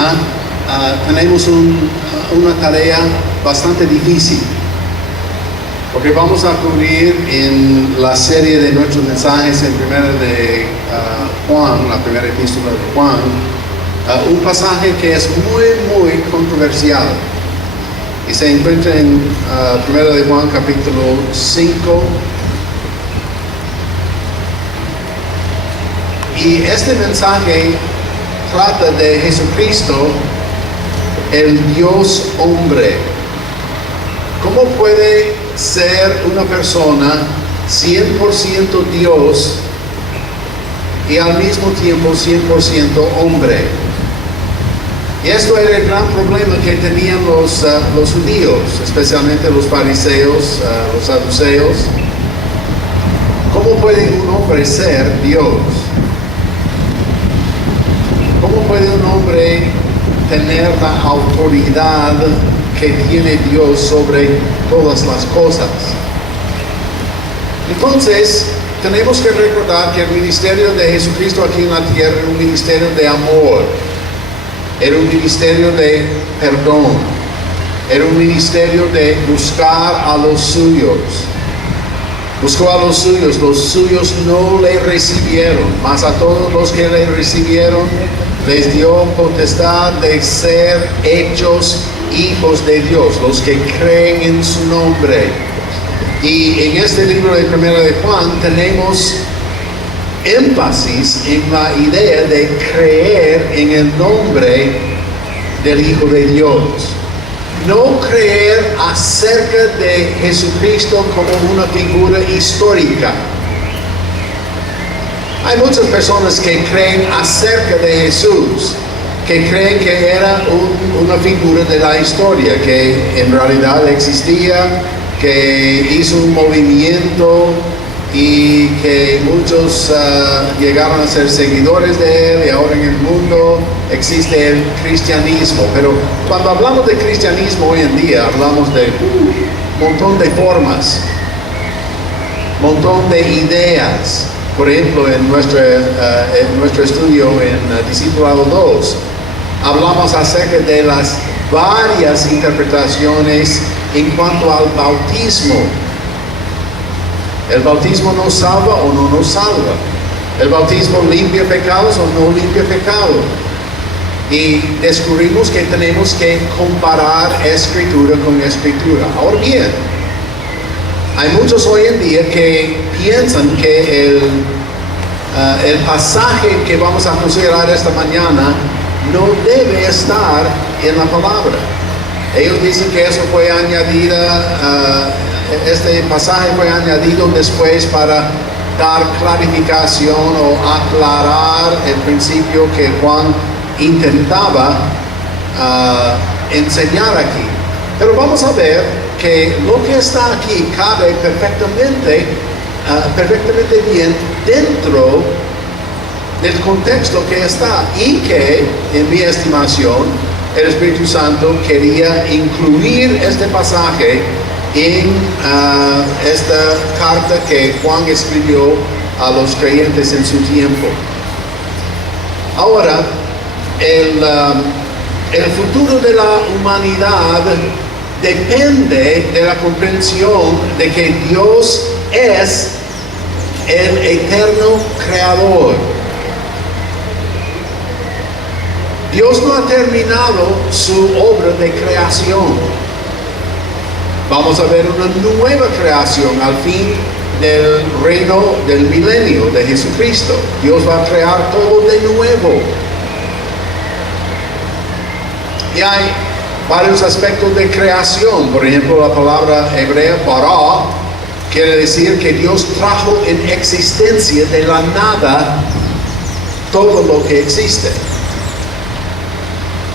semana tenemos una tarea bastante difícil, porque vamos a cubrir en la serie de nuestros mensajes en primera de Juan, la primera epístola de Juan, un pasaje que es muy controversial y se encuentra en primera de Juan capítulo 5. Y este mensaje trata de Jesucristo, el Dios hombre. ¿Cómo puede ser una persona 100% Dios y al mismo tiempo 100% hombre? Y esto era el gran problema que tenían los judíos, especialmente los fariseos, los saduceos. ¿Cómo puede un hombre ser Dios? ¿Cómo puede un hombre tener la autoridad que tiene Dios sobre todas las cosas? Entonces, tenemos que recordar que el ministerio de Jesucristo aquí en la tierra era un ministerio de amor, era un ministerio de perdón, era un ministerio de buscar a los suyos. Buscó a los suyos no le recibieron, mas a todos los que le recibieron les dio potestad de ser hechos hijos de Dios, los que creen en su nombre. Y en este libro de Primera de Juan tenemos énfasis en la idea de creer en el nombre del Hijo de Dios. No creer acerca de Jesucristo como una figura histórica. Hay muchas personas que creen acerca de Jesús, que creen que era una figura de la historia, que en realidad existía, que hizo un movimiento y que muchos llegaron a ser seguidores de él, y ahora en el mundo existe el cristianismo. Pero cuando hablamos de cristianismo hoy en día, hablamos de un montón de formas, montón de ideas. Por ejemplo, en nuestro estudio en Discipulado 2, hablamos acerca de las varias interpretaciones en cuanto al bautismo. ¿El bautismo nos salva o no nos salva? ¿El bautismo limpia pecados o no limpia pecados? Y descubrimos que tenemos que comparar escritura con escritura. Ahora bien, hay muchos hoy en día que piensan que el pasaje que vamos a considerar esta mañana no debe estar en la palabra. Ellos dicen que eso fue añadida, este pasaje fue añadido después para dar clarificación o aclarar el principio que Juan intentaba enseñar aquí. Pero vamos a ver que lo que está aquí cabe perfectamente bien dentro del contexto que está, y que, en mi estimación, el Espíritu Santo quería incluir este pasaje en esta carta que Juan escribió a los creyentes en su tiempo. Ahora, el futuro de la humanidad depende de la comprensión de que Dios es el eterno creador. Dios no ha terminado su obra de creación. Vamos a ver una nueva creación al fin del reino del milenio de Jesucristo. Dios va a crear todo de nuevo. Y hay varios aspectos de creación. Por ejemplo, la palabra hebrea bara quiere decir que Dios trajo en existencia de la nada todo lo que existe.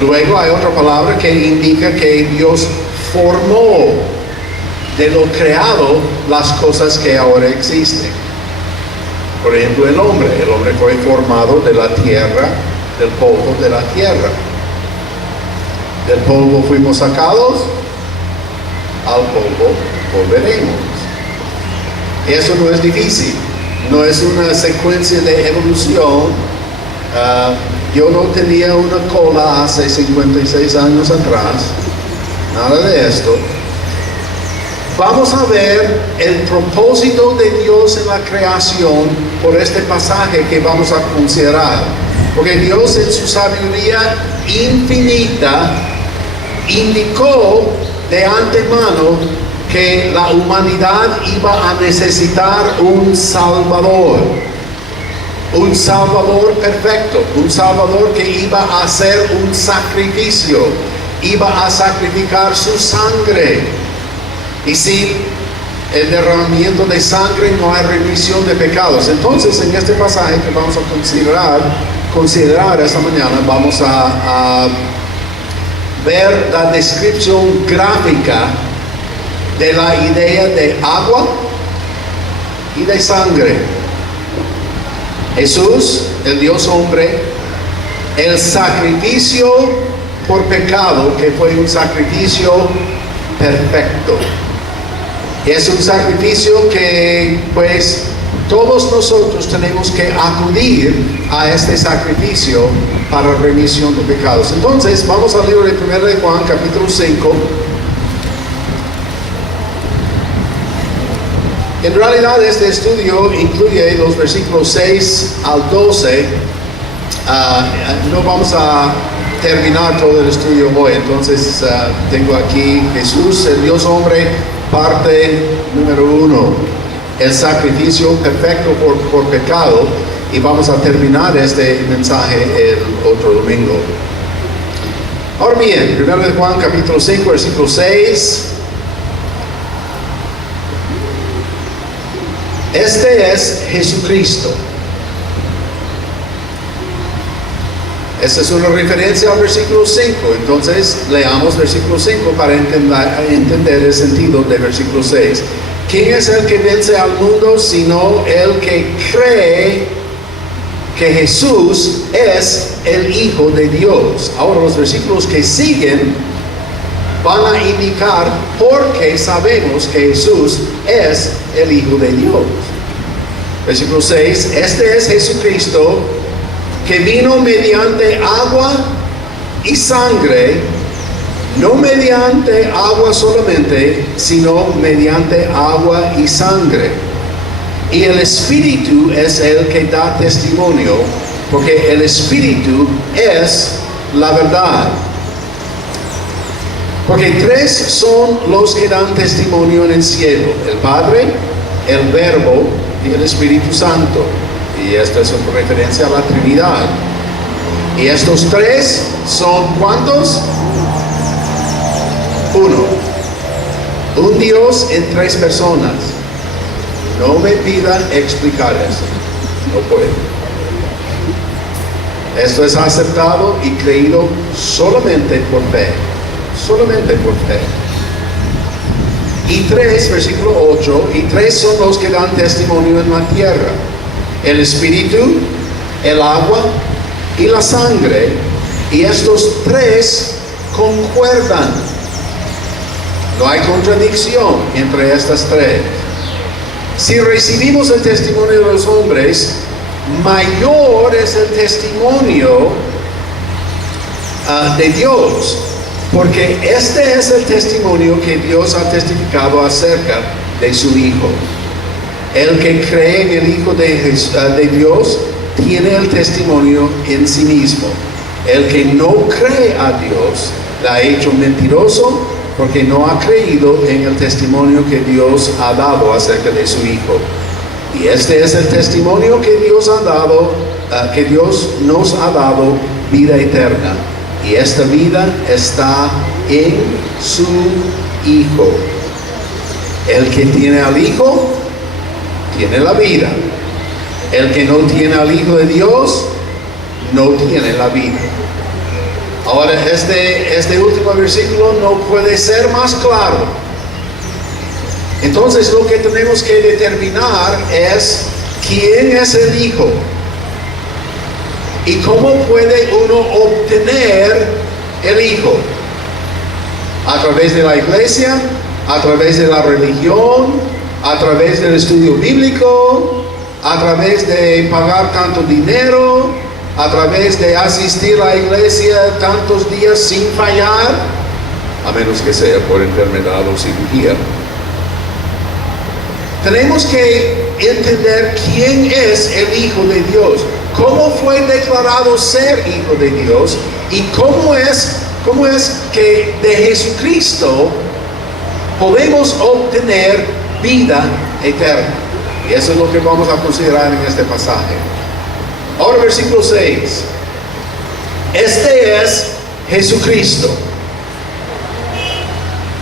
Luego hay otra palabra que indica que Dios formó de lo creado las cosas que ahora existen. Por ejemplo, el hombre fue formado de la tierra, del polvo de la tierra. Del polvo fuimos sacados, al polvo volveremos. Eso no es difícil, no es una secuencia de evolución Yo no tenía una cola hace 56 años atrás, nada de esto. Vamos a ver el propósito de Dios en la creación por este pasaje que vamos a considerar. Porque Dios en su sabiduría infinita indicó de antemano que la humanidad iba a necesitar un Salvador perfecto, un Salvador que iba a hacer un sacrificio, iba a sacrificar su sangre. Y sin el derramamiento de sangre no hay remisión de pecados. Entonces, en este pasaje que vamos a considerar esta mañana, vamos a ver la descripción gráfica de la idea de agua y de sangre. Jesús, el Dios hombre, el sacrificio por pecado, que fue un sacrificio perfecto. Es un sacrificio que pues todos nosotros tenemos que acudir a este sacrificio para remisión de pecados. Entonces vamos al libro de 1 de Juan capítulo 5. En realidad este estudio incluye los versículos 6 al 12. No vamos a terminar todo el estudio hoy, entonces tengo aquí Jesús, el Dios hombre, parte número 1, el sacrificio perfecto por pecado, y vamos a terminar este mensaje el otro domingo. Ahora bien, 1 de Juan capítulo 5, versículo 6. Este es Jesucristo. Esta es una referencia al versículo 5. Entonces leamos versículo 5 para entender el sentido de versículo 6. ¿Quién es el que vence al mundo sino el que cree que Jesús es el Hijo de Dios? Ahora los versículos que siguen van a indicar por qué sabemos que Jesús es el Hijo de Dios. Versículo 6, este es Jesucristo, que vino mediante agua y sangre, no mediante agua solamente, sino mediante agua y sangre. Y el Espíritu es el que da testimonio, porque el Espíritu es la verdad. Porque tres son los que dan testimonio en el cielo: el Padre, el Verbo y el Espíritu Santo. Y esta es una referencia a la Trinidad. Y estos tres son ¿cuántos? Uno. Un Dios en tres personas. No me pidan explicar eso. No puedo. Esto es aceptado y creído solamente por fe. Solamente por fe. Y tres, versículo 8, y tres son los que dan testimonio en la tierra: el Espíritu, el agua y la sangre. Y estos tres concuerdan. No hay contradicción entre estas tres. Si recibimos el testimonio de los hombres, mayor es el testimonio de Dios. Porque este es el testimonio que Dios ha testificado acerca de su Hijo. El que cree en el Hijo de Dios tiene el testimonio en sí mismo. El que no cree a Dios la ha hecho mentiroso, porque no ha creído en el testimonio que Dios ha dado acerca de su Hijo. Y este es el testimonio que Dios ha dado, que Dios nos ha dado vida eterna. Y esta vida está en su Hijo. El que tiene al Hijo, tiene la vida. El que no tiene al Hijo de Dios, no tiene la vida. Ahora, este último versículo no puede ser más claro. Entonces, lo que tenemos que determinar es quién es el Hijo. ¿Y cómo puede uno obtener el Hijo? A través de la iglesia, a través de la religión, a través del estudio bíblico, a través de pagar tanto dinero. a través de asistir a la iglesia tantos días sin fallar, a menos que sea por enfermedad o cirugía. Tenemos que entender quién es el Hijo de Dios, cómo fue declarado ser Hijo de Dios y cómo es que de Jesucristo podemos obtener vida eterna. Y eso es lo que vamos a considerar en este pasaje. Ahora versículo 6. Este es Jesucristo.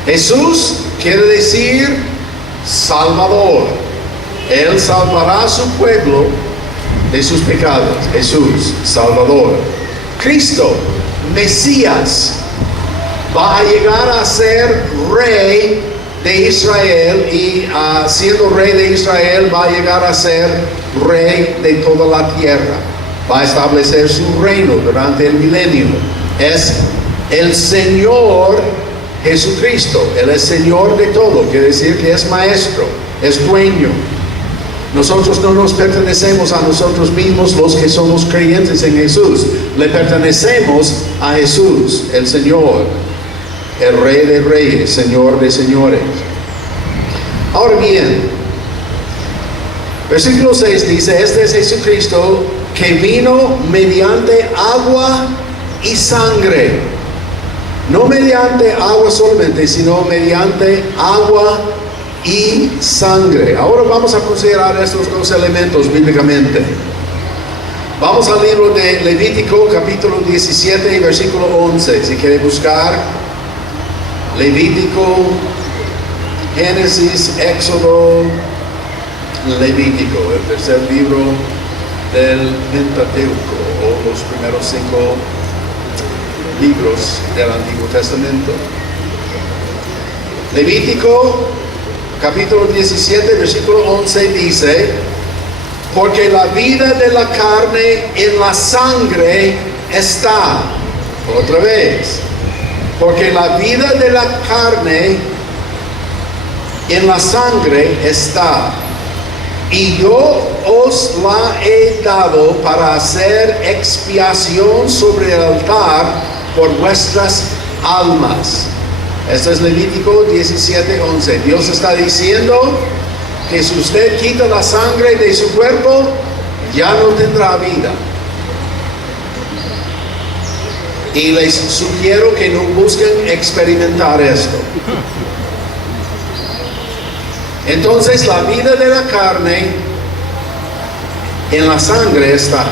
Jesús quiere decir Salvador. Él salvará a su pueblo de sus pecados. Jesús, Salvador. Cristo, Mesías, va a llegar a ser Rey de Israel y siendo Rey de Israel va a llegar a ser Rey de toda la tierra. Va a establecer su reino durante el milenio. Es el Señor Jesucristo. Él es Señor de todo. Quiere decir que es maestro, es dueño. Nosotros no nos pertenecemos a nosotros mismos, los que somos creyentes en Jesús. Le pertenecemos a Jesús, el Señor, el Rey de Reyes, Señor de Señores. Ahora bien, versículo 6 dice, este es Jesucristo que vino mediante agua y sangre. No mediante agua solamente, sino mediante agua y sangre. Ahora vamos a considerar estos dos elementos bíblicamente. Vamos al libro de Levítico, capítulo 17 y versículo 11. Si quiere buscar Levítico, Génesis, Éxodo, Levítico, el tercer libro del Pentateuco, o los primeros 5 libros del Antiguo Testamento. Levítico, capítulo 17, versículo 11 dice, porque la vida de la carne en la sangre está. Otra vez. Porque la vida de la carne en la sangre está. Y yo os la he dado para hacer expiación sobre el altar por vuestras almas. Esto es Levítico 17:11. Dios está diciendo que si usted quita la sangre de su cuerpo, ya no tendrá vida. Y les sugiero que no busquen experimentar esto. Entonces la vida de la carne en la sangre está.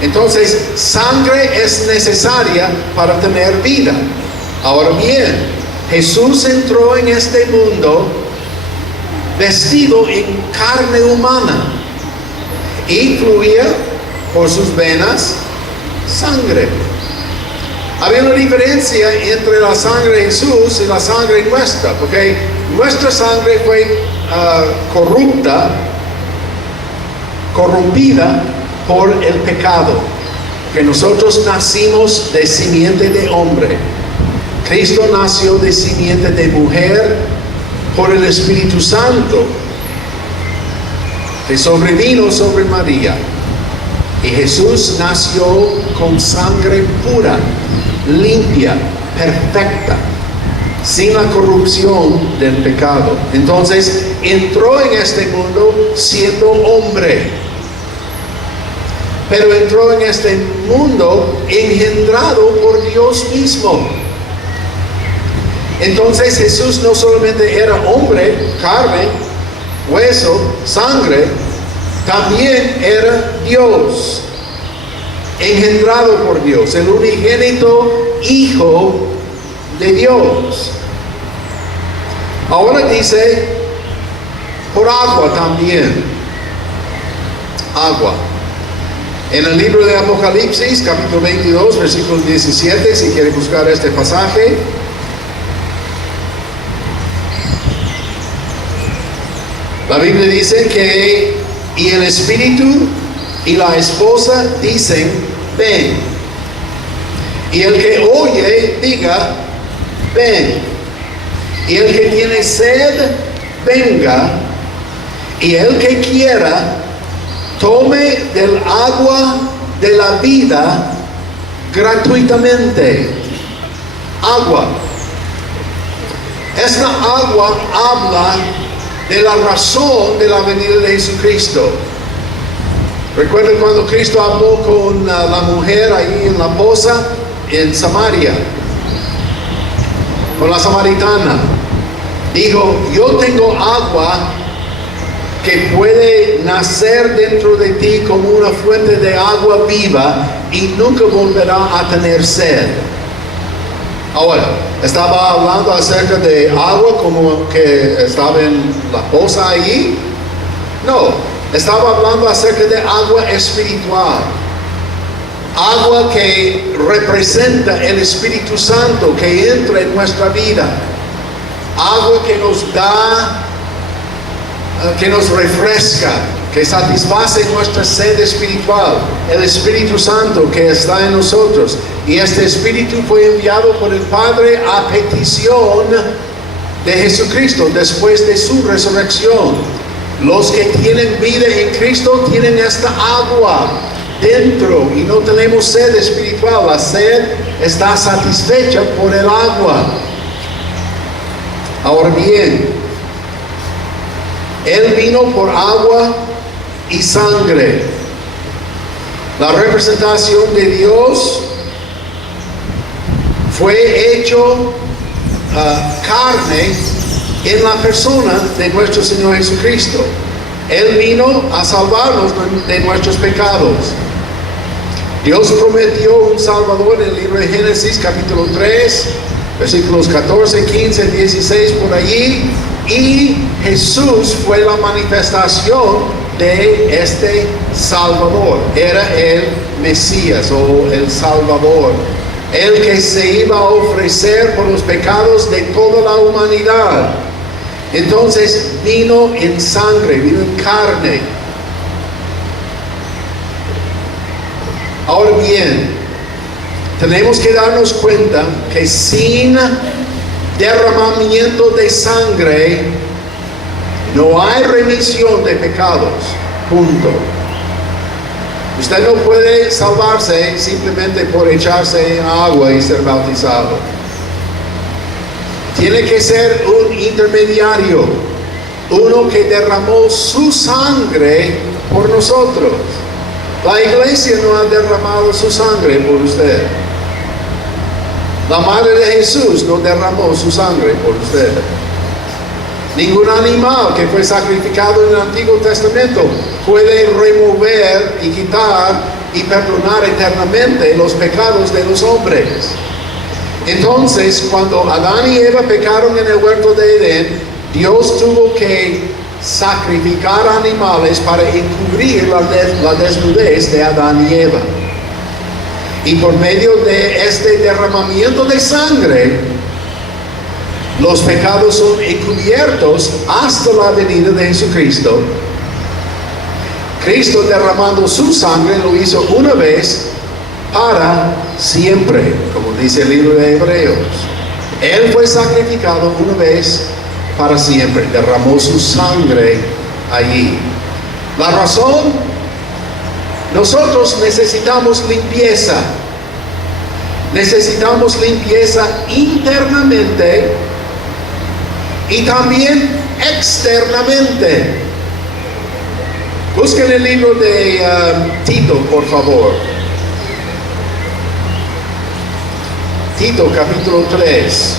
Entonces sangre es necesaria para tener vida. Ahora bien, Jesús entró en este mundo vestido en carne humana y fluía por sus venas sangre. Había una diferencia entre la sangre de Jesús y la sangre nuestra, porque nuestra sangre fue corrompida por el pecado, que nosotros nacimos de simiente de hombre. Cristo nació de simiente de mujer por el Espíritu Santo, que sobrevino sobre María. Y Jesús nació con sangre pura, limpia, perfecta, sin la corrupción del pecado. Entonces entró en este mundo siendo hombre, pero entró en este mundo engendrado por Dios mismo. Entonces Jesús no solamente era hombre, carne, hueso, sangre, también era Dios, engendrado por Dios, el unigénito Hijo de Dios. Ahora dice, por agua también. Agua. En el libro de Apocalipsis, capítulo 22, versículo 17, si quiere buscar este pasaje. La Biblia dice que, y el Espíritu y la esposa dicen, ven. Y el que oye, diga, ven. Y el que tiene sed, venga. Y el que quiera, tome del agua de la vida gratuitamente. Agua. Esta agua habla de la razón de la venida de Jesucristo. Recuerden cuando Cristo habló con la mujer ahí en la poza en Samaria, con la samaritana. Dijo, yo tengo agua que puede nacer dentro de ti como una fuente de agua viva y nunca volverá a tener sed. Ahora, ¿estaba hablando acerca de agua como que estaba en la poza allí? No, estaba hablando acerca de agua espiritual. Agua que representa el Espíritu Santo que entra en nuestra vida. Agua que nos da, que nos refresca, que satisface nuestra sed espiritual. El Espíritu Santo que está en nosotros. Y este Espíritu fue enviado por el Padre a petición de Jesucristo después de su resurrección. Los que tienen vida en Cristo tienen esta agua dentro y no tenemos sed espiritual. La sed está satisfecha por el agua. Ahora bien, Él vino por agua y sangre. La representación de Dios fue hecho carne en la persona de nuestro Señor Jesucristo. Él vino a salvarnos de nuestros pecados. Dios prometió un Salvador en el libro de Génesis capítulo 3, versículos 14, 15, 16 por allí. Y Jesús fue la manifestación de este Salvador. Era el Mesías o el Salvador. El que se iba a ofrecer por los pecados de toda la humanidad. Entonces vino en sangre, vino en carne. Ahora bien, tenemos que darnos cuenta que sin derramamiento de sangre no hay remisión de pecados. Punto. Usted no puede salvarse simplemente por echarse en agua y ser bautizado. Tiene que ser un intermediario, uno que derramó su sangre por nosotros. La iglesia no ha derramado su sangre por usted. La madre de Jesús no derramó su sangre por usted. Ningún animal que fue sacrificado en el Antiguo Testamento puede remover y quitar y perdonar eternamente los pecados de los hombres. Entonces, cuando Adán y Eva pecaron en el huerto de Edén, Dios tuvo que sacrificar animales para encubrir la desnudez de Adán y Eva. Y por medio de este derramamiento de sangre, los pecados son encubiertos hasta la venida de Jesucristo. Cristo derramando su sangre lo hizo una vez para siempre, como dice el libro de Hebreos. Él fue sacrificado una vez para siempre, derramó su sangre allí. La razón, nosotros necesitamos limpieza. Necesitamos limpieza internamente y también externamente. Busquen el libro de Tito, por favor. Tito, capítulo 3.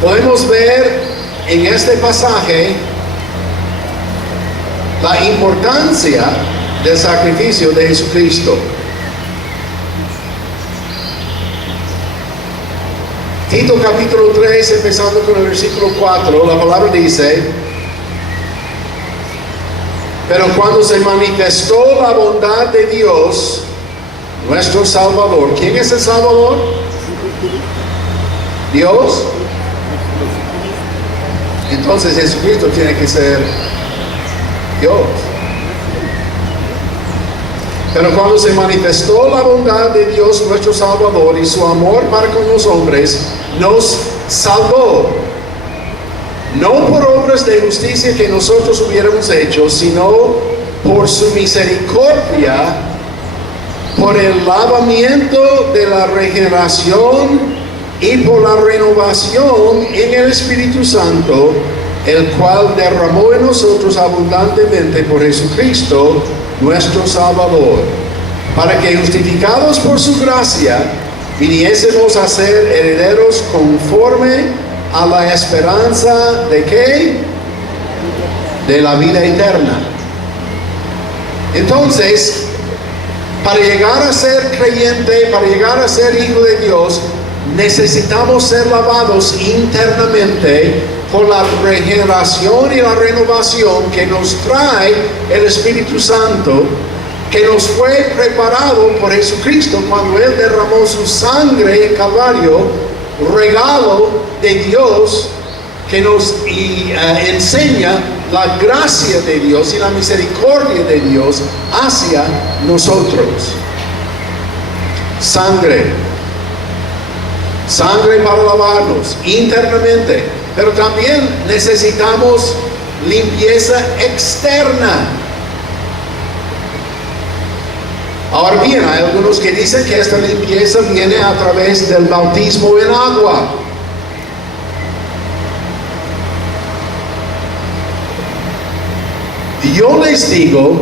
Podemos ver en este pasaje la importancia del sacrificio de Jesucristo. Tito capítulo 3, empezando con el versículo 4, la palabra dice: pero cuando se manifestó la bondad de Dios, nuestro Salvador. ¿Quién es el Salvador? Dios. Entonces Jesucristo tiene que ser Dios. Pero cuando se manifestó la bondad de Dios nuestro Salvador y su amor para con los hombres, nos salvó, no por obras de justicia que nosotros hubiéramos hecho, sino por su misericordia, por el lavamiento de la regeneración y por la renovación en el Espíritu Santo, el cual derramó en nosotros abundantemente por Jesucristo, nuestro Salvador, para que justificados por su gracia, viniésemos a ser herederos conforme a la esperanza de ¿qué? De la vida eterna. Entonces, para llegar a ser creyente, para llegar a ser hijo de Dios, necesitamos ser lavados internamente por la regeneración y la renovación que nos trae el Espíritu Santo, que nos fue preparado por Jesucristo cuando Él derramó su sangre en Calvario, regalo de Dios que nos enseña la gracia de Dios y la misericordia de Dios hacia nosotros. Sangre para lavarnos internamente, pero también necesitamos limpieza externa. Ahora bien, hay algunos que dicen que esta limpieza viene a través del bautismo en agua. Yo les digo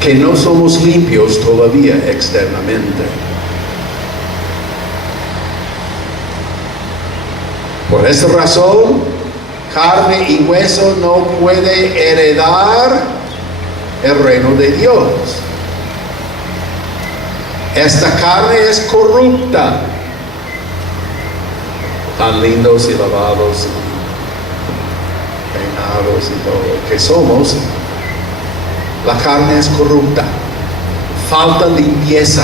que no somos limpios todavía externamente. Por esta razón, carne y hueso no puede heredar el reino de Dios. Esta carne es corrupta. Tan lindos y lavados y peinados y todo que somos, la carne es corrupta. Falta limpieza.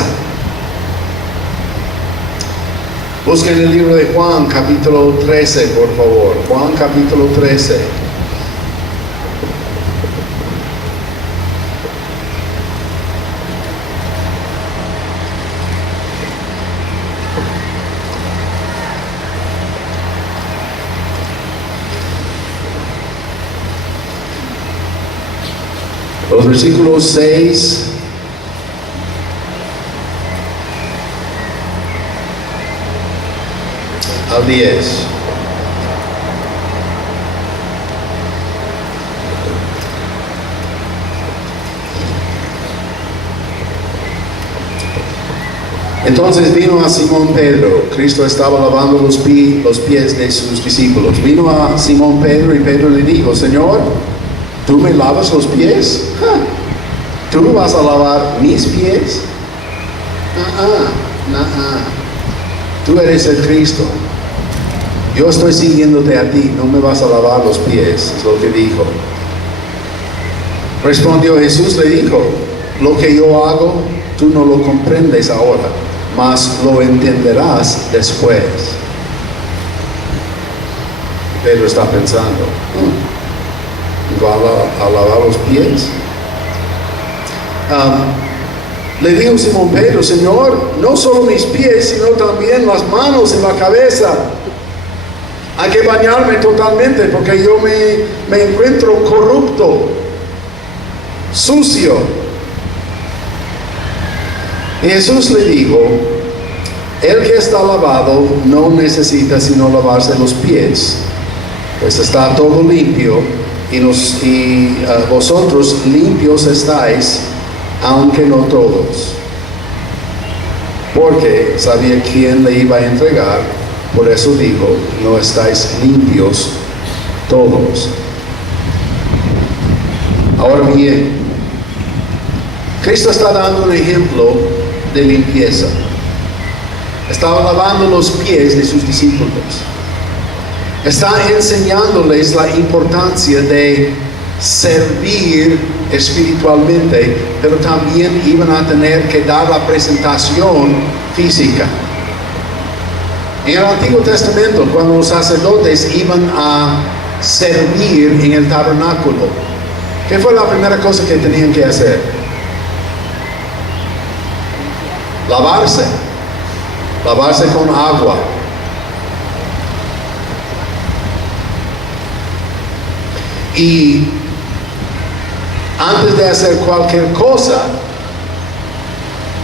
Busquen el libro de Juan, capítulo 13, por favor. Juan, capítulo 13. Los versículos 6 al 10. Entonces vino a Simón Pedro. Cristo estaba lavando los pies de sus discípulos. Vino a Simón Pedro y Pedro le dijo: Señor, ¿tú me lavas los pies? ¿Tú vas a lavar mis pies? Tú eres el Cristo. Yo estoy siguiéndote a ti, no me vas a lavar los pies, es lo que dijo. Respondió Jesús, le dijo: lo que yo hago, tú no lo comprendes ahora, mas lo entenderás después. Pedro está pensando: ¿va a lavar los pies? Le dijo Simón Pedro: Señor, no solo mis pies, sino también las manos y la cabeza. Hay que bañarme totalmente porque yo me encuentro corrupto, sucio. Y Jesús le dijo: el que está lavado no necesita sino lavarse los pies, pues está todo limpio, y vosotros limpios estáis, aunque no todos. Porque sabía quién le iba a entregar, por eso dijo: no estáis limpios todos. Ahora bien, Cristo está dando un ejemplo de limpieza. Estaba lavando los pies de sus discípulos. Está enseñándoles la importancia de servir espiritualmente, pero también iban a tener que dar la presentación física. En el Antiguo Testamento, cuando los sacerdotes iban a servir en el tabernáculo, ¿qué fue la primera cosa que tenían que hacer? Lavarse con agua. Y antes de hacer cualquier cosa,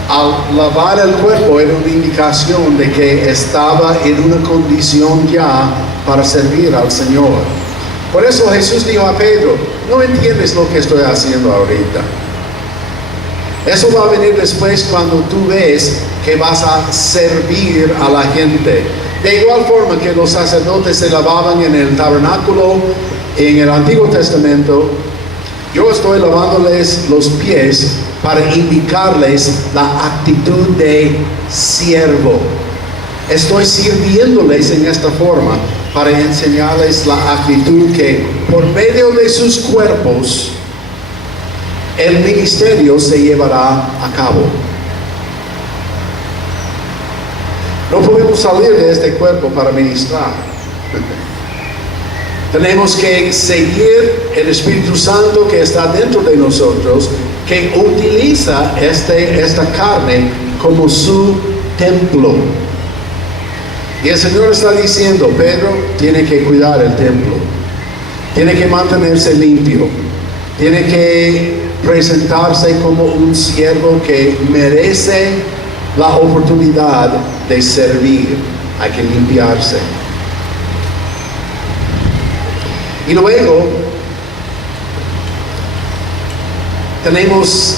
al lavar el cuerpo era una indicación de que estaba en una condición ya para servir al Señor. Por eso Jesús dijo a Pedro, no entiendes lo que estoy haciendo ahorita. Eso va a venir después cuando tú ves que vas a servir a la gente. De igual forma que los sacerdotes se lavaban en el tabernáculo en el Antiguo Testamento, yo estoy lavándoles los pies para indicarles la actitud de siervo. Estoy sirviéndoles en esta forma para enseñarles la actitud que por medio de sus cuerpos el ministerio se llevará a cabo. No podemos salir de este cuerpo para ministrar. Tenemos que seguir el Espíritu Santo que está dentro de nosotros, que utiliza esta carne como su templo. Y el Señor está diciendo, Pedro tiene que cuidar el templo, tiene que mantenerse limpio, tiene que presentarse como un siervo que merece la oportunidad de servir. Hay que limpiarse. Y luego tenemos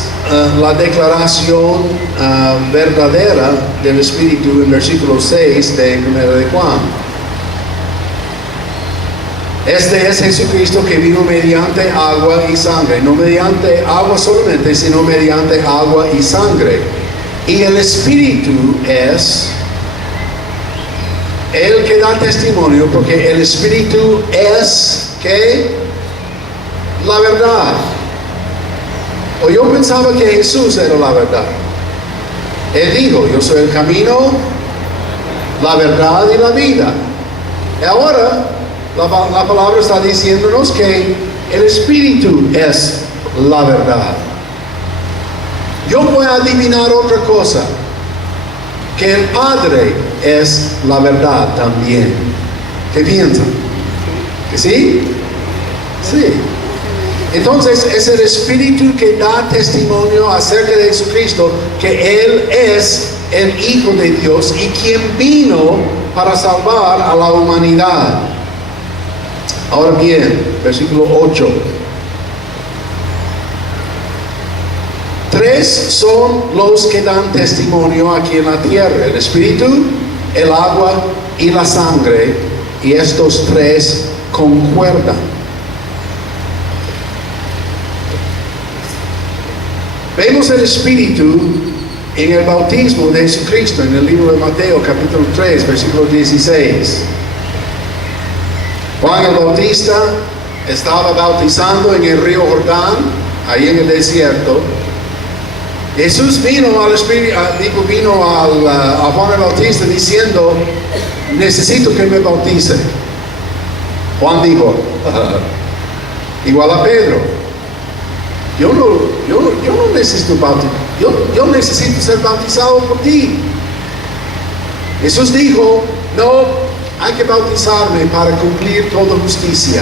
la declaración verdadera del Espíritu en versículo 6 de 1 de Juan. Este es Jesucristo que vino mediante agua y sangre, no mediante agua solamente, sino mediante agua y sangre. Y el Espíritu es el que da testimonio, porque el Espíritu es ¿qué? La verdad. O yo pensaba que Jesús era la verdad. Él dijo, yo soy el camino, la verdad y la vida. Y ahora la palabra está diciéndonos que el Espíritu es la verdad. Yo voy a adivinar otra cosa, que el Padre es la verdad también. ¿Qué piensan? ¿Que sí? Sí. Entonces es el Espíritu que da testimonio acerca de Jesucristo, que Él es el Hijo de Dios y quien vino para salvar a la humanidad. Ahora bien, versículo 8. 3 son los que dan testimonio aquí en la tierra: el Espíritu, el agua y la sangre, y estos 3 concuerdan. Vemos el Espíritu en el bautismo de Jesucristo en el libro de Mateo capítulo 3 versículo 16. Juan el Bautista estaba bautizando en el río Jordán, ahí en el desierto. Jesús vino al Espíritu, vino a Juan el Bautista diciendo, necesito que me bautice. Juan dijo, igual a Pedro, yo no necesito bautizar, yo necesito ser bautizado por ti. Jesús dijo, no, hay que bautizarme para cumplir toda justicia,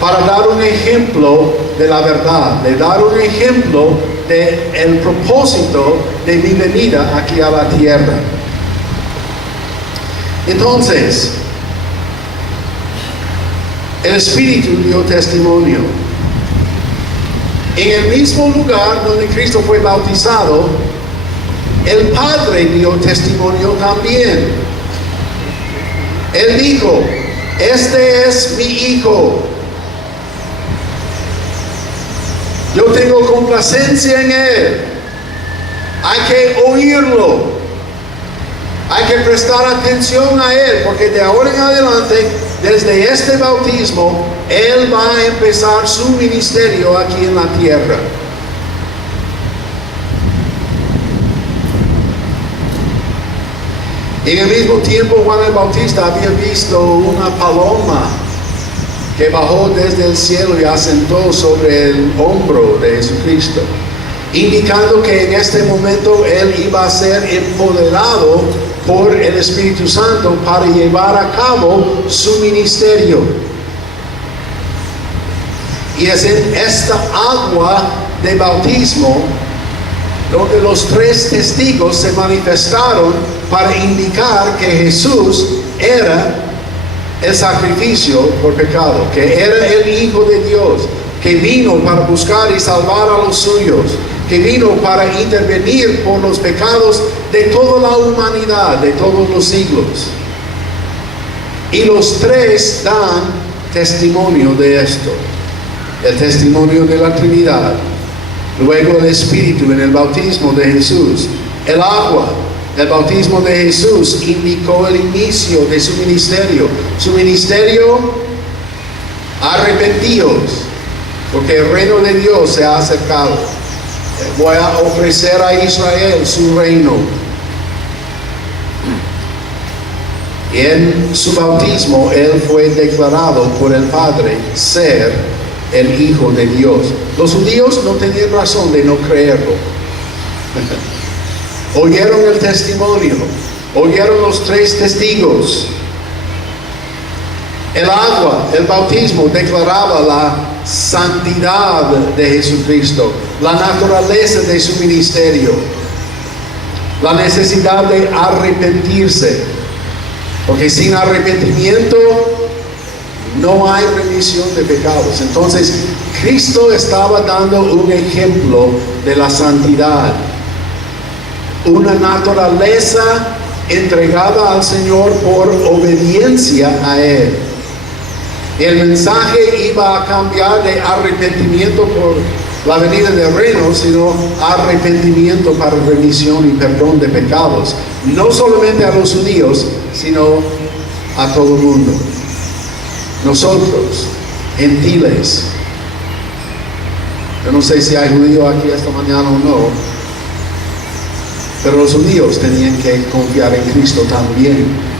para dar un ejemplo de la verdad, de dar un ejemplo del propósito de mi venida aquí a la tierra. Entonces, el Espíritu dio testimonio. En el mismo lugar donde Cristo fue bautizado, el Padre dio testimonio también. Él dijo, este es mi Hijo. Yo tengo complacencia en Él. Hay que oírlo. Hay que prestar atención a Él, porque de ahora en adelante, desde este bautismo, Él va a empezar su ministerio aquí en la tierra. En el mismo tiempo, Juan el Bautista había visto una paloma que bajó desde el cielo y asentó sobre el hombro de Jesucristo, indicando que en este momento Él iba a ser empoderado por el Espíritu Santo para llevar a cabo su ministerio. Y es en esta agua de bautismo donde los tres testigos se manifestaron para indicar que Jesús era el sacrificio por pecado, que era el Hijo de Dios, que vino para buscar y salvar a los suyos, que vino para intervenir por los pecados de toda la humanidad, de todos los siglos. Y los tres dan testimonio de esto. El testimonio de la Trinidad, luego el Espíritu en el bautismo de Jesús, el agua. El bautismo de Jesús indicó el inicio de su ministerio. Su ministerio, arrepentíos, porque el reino de Dios se ha acercado. Voy a ofrecer a Israel su reino. Y en su bautismo, Él fue declarado por el Padre ser el Hijo de Dios. Los judíos no tenían razón de no creerlo. Oyeron el testimonio, oyeron los tres testigos. El agua, el bautismo declaraba la santidad de Jesucristo, la naturaleza de su ministerio, la necesidad de arrepentirse, porque sin arrepentimiento no hay remisión de pecados. Entonces, Cristo estaba dando un ejemplo de la santidad, una naturaleza entregada al Señor por obediencia a Él. El mensaje iba a cambiar de arrepentimiento por la venida del reino, sino arrepentimiento para remisión y perdón de pecados, no solamente a los judíos, sino a todo el mundo. Nosotros, gentiles, yo no sé si hay judíos aquí esta mañana o no, pero los judíos tenían que confiar en Cristo también.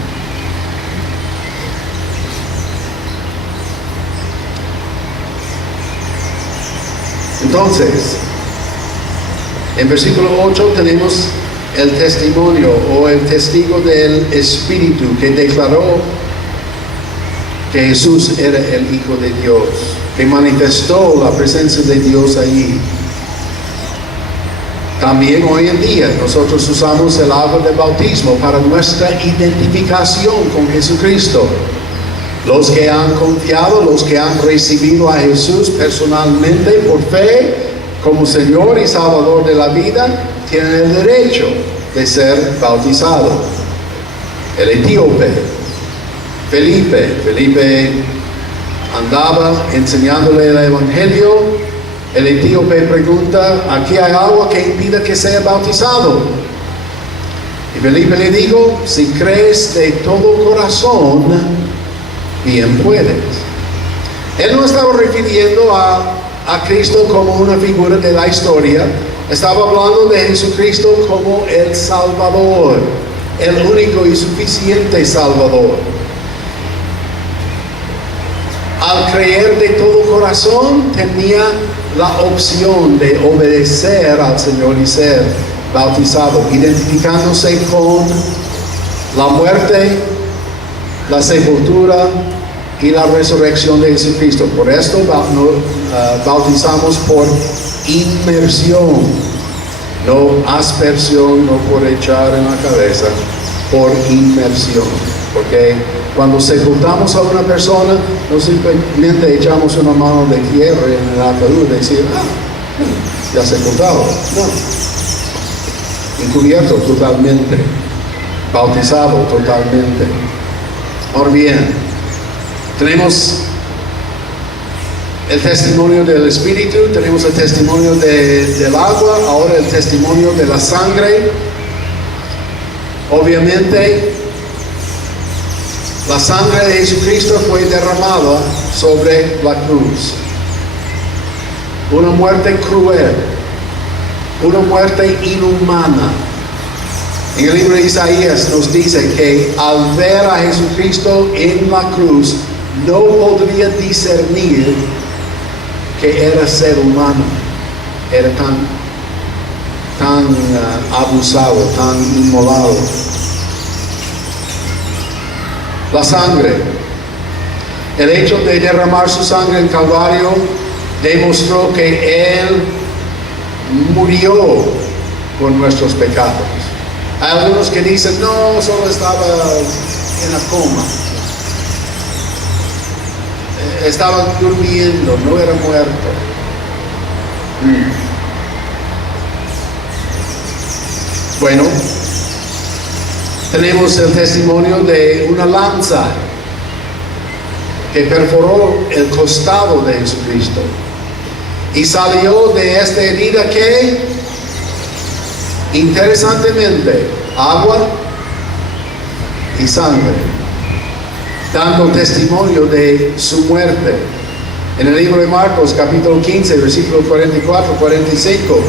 Entonces, en versículo 8 tenemos el testimonio o el testigo del Espíritu que declaró que Jesús era el Hijo de Dios, que manifestó la presencia de Dios allí. También hoy en día nosotros usamos el agua del bautismo para nuestra identificación con Jesucristo. Los que han confiado, los que han recibido a Jesús personalmente por fe como Señor y Salvador de la vida, tienen el derecho de ser bautizados. El etíope, Felipe andaba enseñándole el Evangelio. El etíope pregunta: ¿aquí hay agua que impida que sea bautizado? Y Felipe le dijo: si crees de todo corazón, bien puedes. Él no estaba refiriendo a Cristo como una figura de la historia. Estaba hablando de Jesucristo como el Salvador, el único y suficiente Salvador. Al creer de todo corazón, tenía la opción de obedecer al Señor y ser bautizado, identificándose con la muerte, la sepultura y la resurrección de Jesucristo. Por esto bautizamos por inmersión, no aspersión, no por echar en la cabeza, por inmersión. Porque cuando sepultamos a una persona, no simplemente echamos una mano de tierra en el ataúd y decir: ya sepultado. No. Encubierto totalmente, bautizado totalmente. Ahora bien, tenemos el testimonio del Espíritu, tenemos el testimonio del agua, ahora el testimonio de la sangre. Obviamente, la sangre de Jesucristo fue derramada sobre la cruz. Una muerte cruel, una muerte inhumana. En el libro de Isaías nos dice que al ver a Jesucristo en la cruz, no podría discernir que era ser humano. Era tan abusado, tan inmolado. La sangre, el hecho de derramar su sangre en Calvario demostró que Él murió por nuestros pecados. Hay algunos que dicen, no, solo estaba en la coma. Estaba durmiendo, no era muerto. Bueno, tenemos el testimonio de una lanza que perforó el costado de Jesucristo y salió de esta herida que, interesantemente, agua y sangre, dando testimonio de su muerte. En el libro de Marcos, capítulo 15, versículo 44-45,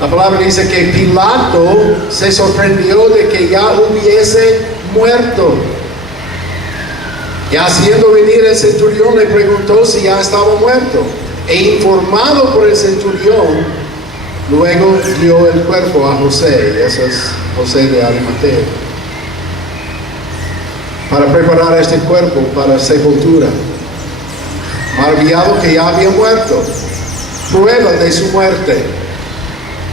la palabra dice que Pilato se sorprendió de que ya hubiese muerto. Y haciendo venir el centurión le preguntó si ya estaba muerto. E informado por el centurión, luego dio el cuerpo a José, y ese es José de Arimatea, para preparar este cuerpo para sepultura. Maravillado que ya había muerto, prueba de su muerte.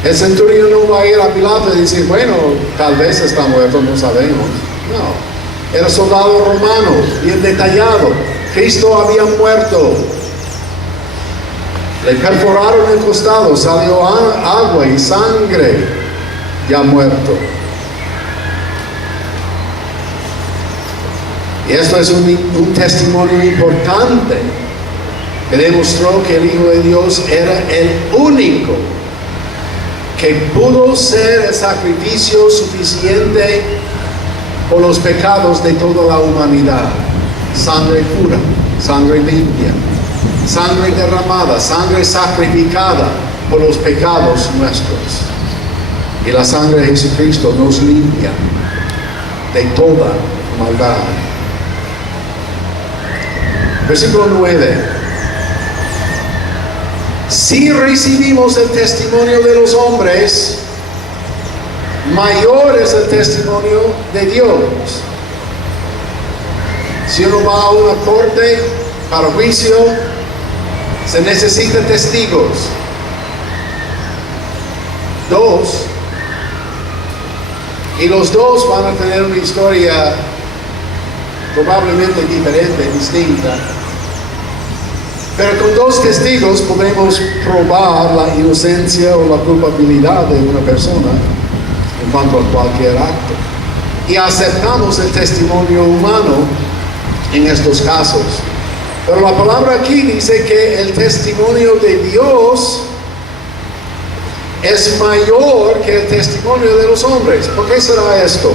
El centurión no va a ir a Pilato y decir, bueno, tal vez está muerto, no sabemos. No, era soldado romano, bien detallado. Cristo había muerto. Le perforaron el costado, salió agua y sangre, ya muerto. Y esto es un testimonio importante que demostró que el Hijo de Dios era el único que pudo ser el sacrificio suficiente por los pecados de toda la humanidad. Sangre pura, sangre limpia, sangre derramada, sangre sacrificada por los pecados nuestros. Y la sangre de Jesucristo nos limpia de toda maldad. Versículo 9. Si recibimos el testimonio de los hombres, mayor es el testimonio de Dios. Si uno va a una corte para juicio, se necesitan testigos. 2. Y los dos van a tener una historia probablemente diferente, distinta. Pero con 2 testigos podemos probar la inocencia o la culpabilidad de una persona en cuanto a cualquier acto. Y aceptamos el testimonio humano en estos casos. Pero la palabra aquí dice que el testimonio de Dios es mayor que el testimonio de los hombres. ¿Por qué será esto?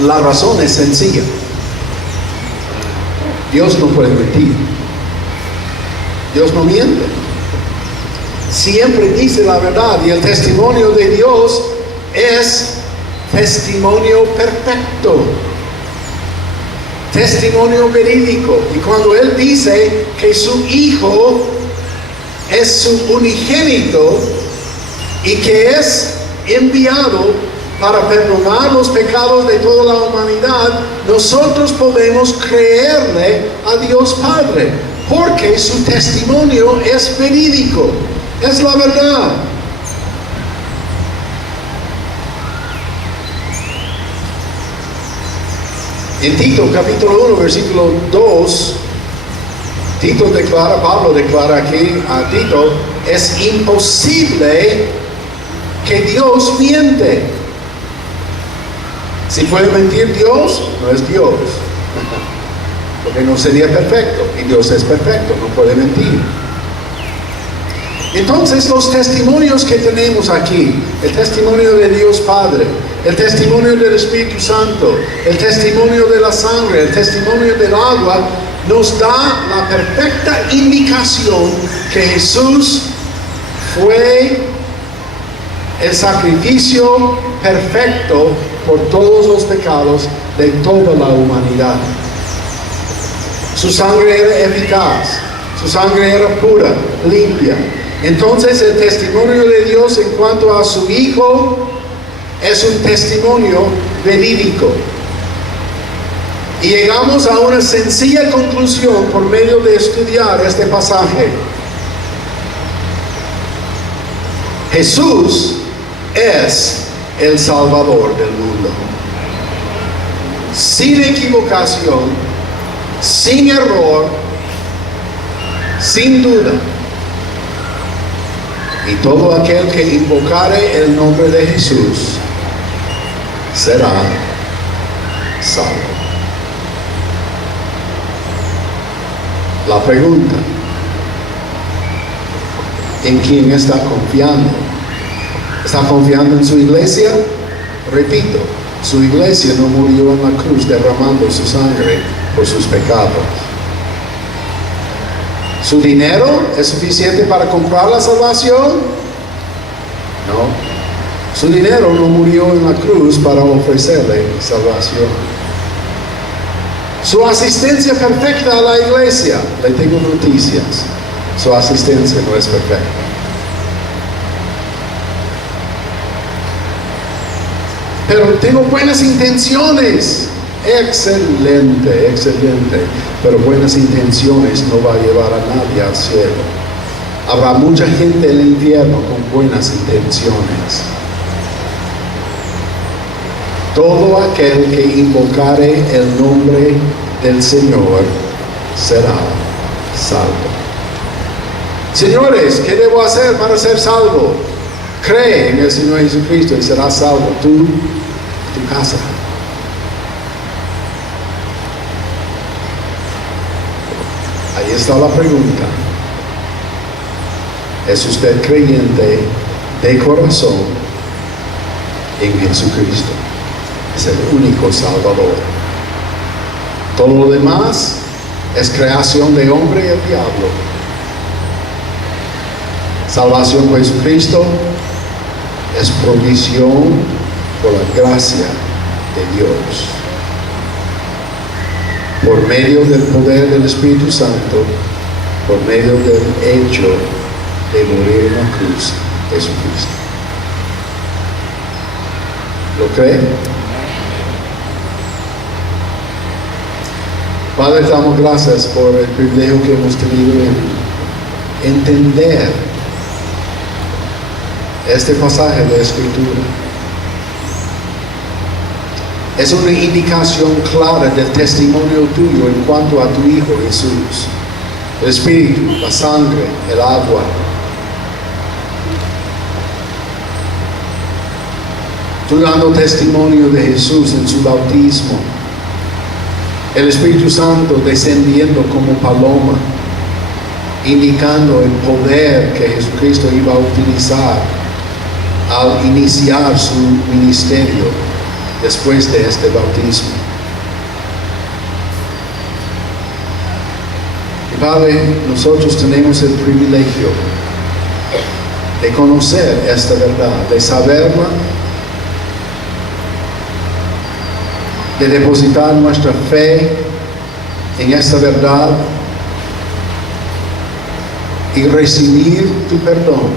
La razón es sencilla. Dios no puede mentir. Dios no miente. Siempre dice la verdad, y el testimonio de Dios es testimonio perfecto, testimonio verídico. Y cuando Él dice que su Hijo es su unigénito y que es enviado para perdonar los pecados de toda la humanidad, nosotros podemos creerle a Dios Padre, porque su testimonio es verídico, es la verdad. En Tito capítulo 1 versículo 2, Pablo declara aquí a Tito, es imposible que Dios miente. Si puede mentir Dios, no es Dios, porque no sería perfecto, y Dios es perfecto, no puede mentir. Entonces los testimonios que tenemos aquí, el testimonio de Dios Padre, el testimonio del Espíritu Santo, el testimonio de la sangre, el testimonio del agua, nos da la perfecta indicación que Jesús fue el sacrificio perfecto por todos los pecados de toda la humanidad. Su sangre era eficaz, su sangre era pura, limpia. Entonces el testimonio de Dios en cuanto a su Hijo es un testimonio verídico. Y llegamos a una sencilla conclusión por medio de estudiar este pasaje. Jesús es el Salvador del mundo. Sin equivocación, sin error, sin duda. Y todo aquel que invocare el nombre de Jesús será salvo. La pregunta: ¿en quién está confiando? ¿Está confiando en su iglesia? Repito, su iglesia no murió en la cruz derramando su sangre por sus pecados. ¿Su dinero es suficiente para comprar la salvación? No. Su dinero no murió en la cruz para ofrecerle salvación. Su asistencia perfecta a la iglesia, le tengo noticias, su asistencia no es perfecta. Pero tengo buenas intenciones. Excelente, excelente. Pero buenas intenciones no va a llevar a nadie al cielo. Habrá mucha gente en el infierno con buenas intenciones. Todo aquel que invocare el nombre del Señor será salvo. Señores, ¿qué debo hacer para ser salvo? Cree en el Señor Jesucristo y serás salvo tú y tu casa. Ahí está la pregunta. ¿Es usted creyente de corazón en Jesucristo? Es el único Salvador. Todo lo demás es creación de hombre y el diablo. Salvación por Jesucristo es provisión por la gracia de Dios. Por medio del poder del Espíritu Santo, por medio del hecho de morir en la cruz, Jesucristo. ¿Lo cree? Padre, damos gracias por el privilegio que hemos tenido en entender este pasaje de Escritura. Es una indicación clara del testimonio tuyo en cuanto a tu Hijo Jesús. El Espíritu, la sangre, el agua. Tú dando testimonio de Jesús en su bautismo. El Espíritu Santo descendiendo como paloma, indicando el poder que Jesucristo iba a utilizar al iniciar su ministerio después de este bautismo. Y Padre, nosotros tenemos el privilegio de conocer esta verdad, de saberla, de depositar nuestra fe en esta verdad y recibir tu perdón,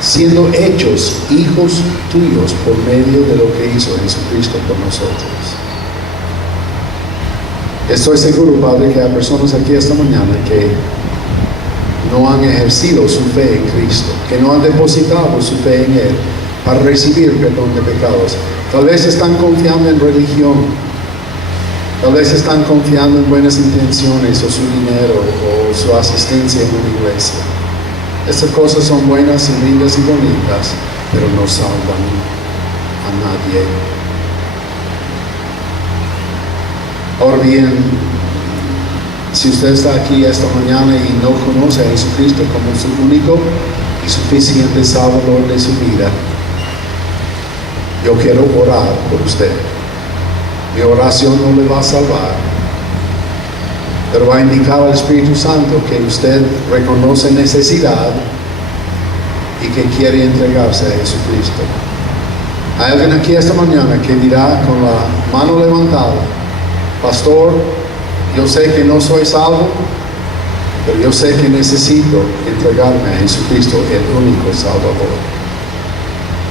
siendo hechos hijos tuyos por medio de lo que hizo Jesucristo por nosotros. Estoy seguro, Padre, que hay personas aquí esta mañana que no han ejercido su fe en Cristo, que no han depositado su fe en Él para recibir perdón de pecados. Tal vez están confiando en religión, tal vez están confiando en buenas intenciones o su dinero o su asistencia en una iglesia. Estas cosas son buenas y lindas y bonitas, pero no salvan a nadie. Ahora bien, si usted está aquí esta mañana y no conoce a Jesucristo como su único y suficiente Salvador de su vida, yo quiero orar por usted. Mi oración no le va a salvar, pero va a indicar al Espíritu Santo que usted reconoce necesidad y que quiere entregarse a Jesucristo. Hay alguien aquí esta mañana que dirá con la mano levantada: pastor, yo sé que no soy salvo, pero yo sé que necesito entregarme a Jesucristo, el único Salvador.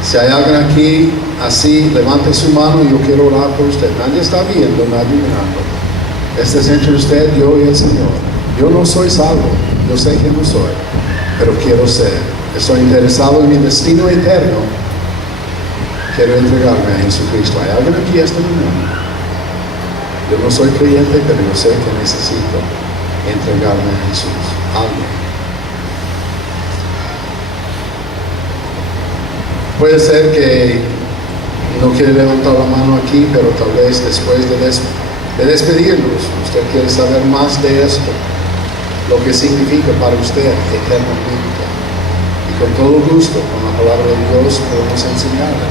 Si hay alguien aquí así, levante su mano y yo quiero orar por usted. Nadie está viendo, nadie mirando. Este es entre usted, yo y el Señor. Yo no soy salvo, yo sé que no soy, pero quiero ser. Estoy interesado en mi destino eterno. Quiero entregarme a Jesucristo. ¿Hay alguien aquí esta mañana? Yo no soy creyente, pero yo sé que necesito entregarme a Jesús. Alguien. Puede ser que no quiere levantar la mano aquí, pero tal vez después de despedirnos, usted quiere saber más de esto, lo que significa para usted eternamente. Y con todo gusto, con la palabra de Dios, podemos enseñarle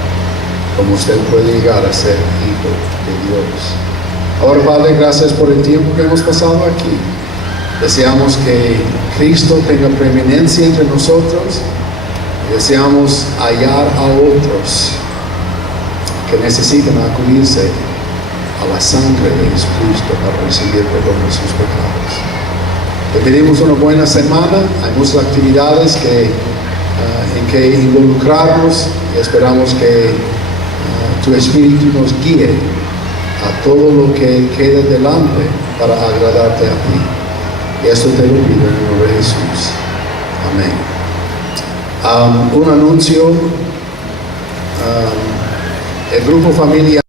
cómo usted puede llegar a ser hijo de Dios. Ahora, Padre, gracias por el tiempo que hemos pasado aquí. Deseamos que Cristo tenga preeminencia entre nosotros. Deseamos hallar a otros que necesitan acudirse a la sangre de Jesucristo para recibir perdón de sus pecados. Te pedimos una buena semana. Hay muchas actividades en que involucrarnos y esperamos que tu Espíritu nos guíe a todo lo que quede delante para agradarte a ti. Y esto te lo pido en el nombre de Jesús. Amén. Un anuncio, el grupo familiar